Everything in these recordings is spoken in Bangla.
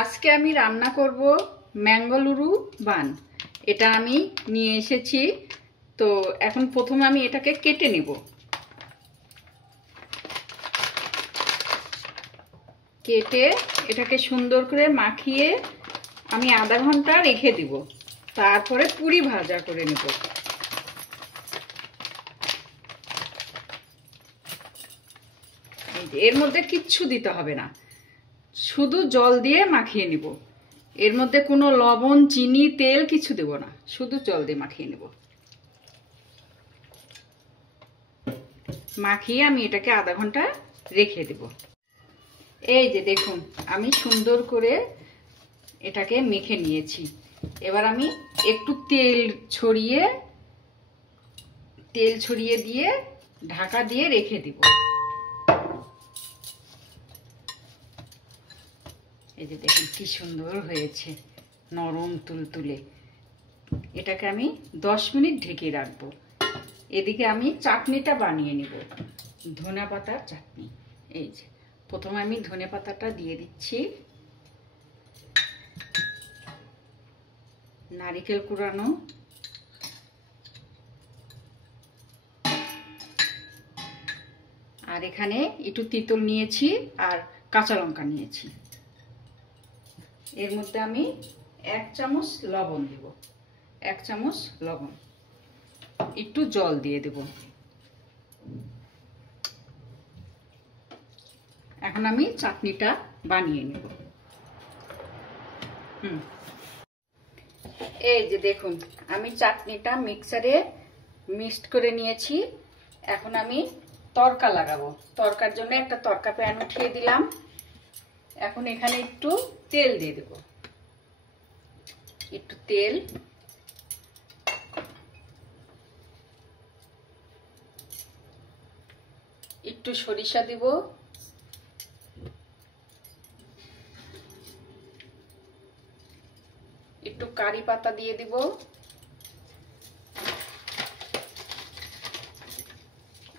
আজকে আমি রান্না করব ম্যাঙ্গালুরু বান। এটা আমি নিয়ে এসেছি। তো এখন প্রথমে আমি এটাকে কেটে নেব। কেটে এটাকে সুন্দর করে মাখিয়ে আমি আধা ঘন্টা রেখে দিব। তারপরে পুরি ভাজা করে নেব। এর মধ্যে কিচ্ছু দিতে হবে না, শুধু জল দিয়ে মাখিয়ে নিব। এর মধ্যে কোনো লবণ, চিনি, তেল কিছু দেব না, শুধু জল দিয়ে মাখিয়ে নেব। মাখিয়ে আমি এটাকে আধা ঘন্টা রেখে দেব। এই যে দেখুন, আমি সুন্দর করে এটাকে মেখে নিয়েছি। এবার আমি একটু তেল ছড়িয়ে দিয়ে ঢাকা দিয়ে রেখে দিব। এই যে দেখুন কি সুন্দর হয়েছে, নরম তুলতুলে। এটাকে আমি 10 মিনিট ঢেকে রাখবো। এদিকে আমি চাটনিটা বানিয়ে নিব, ধনেপাতার চাটনি। এই যে প্রথমে আমি ধনেপাতাটা দিয়ে দিচ্ছি, নারকেল কুড়ানো, আর এখানে একটু তেঁতুল নিয়েছি আর কাঁচা লঙ্কা নিয়েছি। এর মধ্যে আমি 1 চামচ লবণ দেব, 1 চামচ লবণ, একটু জল দিয়ে দেব। এখন আমি চাটনিটা বানিয়ে নেব। এই যে দেখুন, আমি চাটনিটা মিক্সারে মিক্সড করে নিয়েছি। এখন আমি তড়কা লাগাবো। তড়কার জন্য একটা তড়কা প্যান উঠিয়ে দিলাম। এখন এখানে একটু তেল দিয়ে দেব, একটু তেল, একটু সরিষা দিব, একটু কারি পাতা দিয়ে দিব,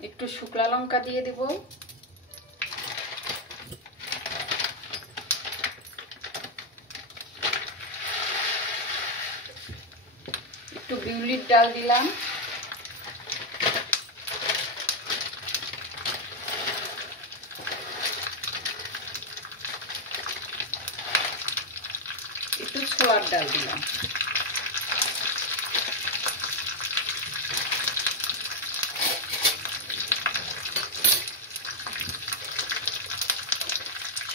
একটু শুকনো লঙ্কা দিয়ে দিব, একটু বিউলির ডাল দিলাম, একটু ছোলার ডাল দিলাম।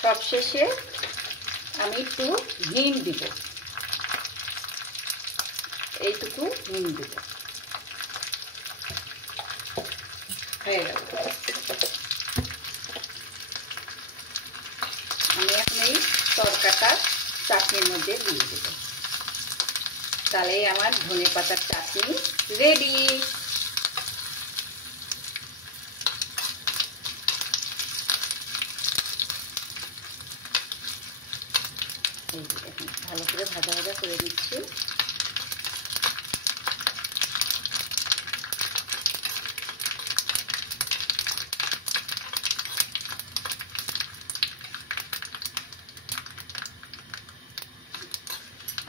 সব শেষে আমি একটু হিং দিব, এইটুকু হিং দিব। হয়ে গেল। আমি এখন এই তড়কাটা চাটনির মধ্যে দিয়ে দেব। তাহলে আমার ধনেপাতার চাটনি রেডি। ভালো করে ভাজা ভাজা করে দিচ্ছি।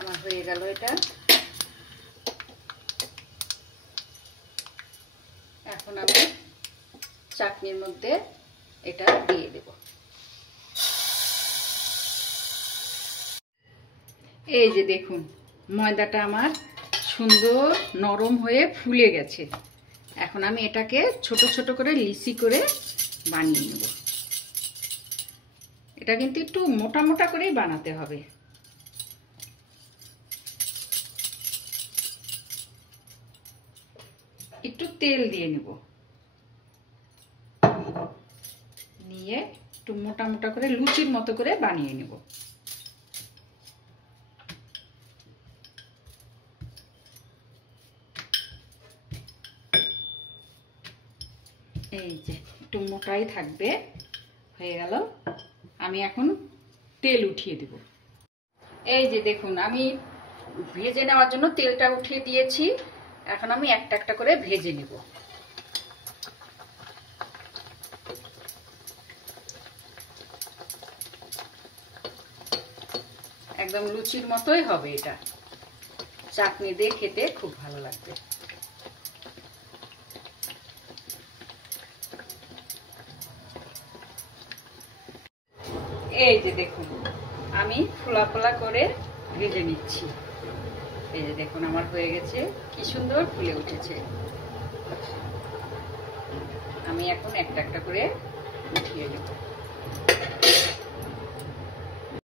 আমার হয়ে গেল এটা। এখন আমি চাটনির মধ্যে এটা দিয়ে দেব। এই যে দেখুন, ময়দাটা আমার সুন্দর নরম হয়ে ফুলে গেছে। এখন আমি এটাকে ছোট ছোট করে লিচি করে বানিয়ে নেব। এটা কিন্তু একটু মোটা মোটা করেই বানাতে হবে। একটু তেল দিয়ে নেব, নিয়ে একটু মোটা মোটা করে লুচির মতো করে বানিয়ে নেব। এই যে একটু মোটাই থাকবে। হয়ে গেল। আমি এখন তেল উঠিয়ে দেব। এই যে দেখুন, আমি ভেজে নেওয়ার জন্য তেলটা উঠিয়ে দিয়েছি। এখন আমি একটা একটা করে ভেজে নেব। একদম লুচির মতোই হবে এটা। চাটনি দিয়ে খেতে খুব ভালো লাগবে। এই যে দেখুন আমি ফোলা ফোলা করে ভেজে নিচ্ছি। এই যে দেখুন আমার হয়ে গেছে, কি সুন্দর ফুলে উঠেছে। আমি এখন একটা একটা করে উঠিয়ে নেব।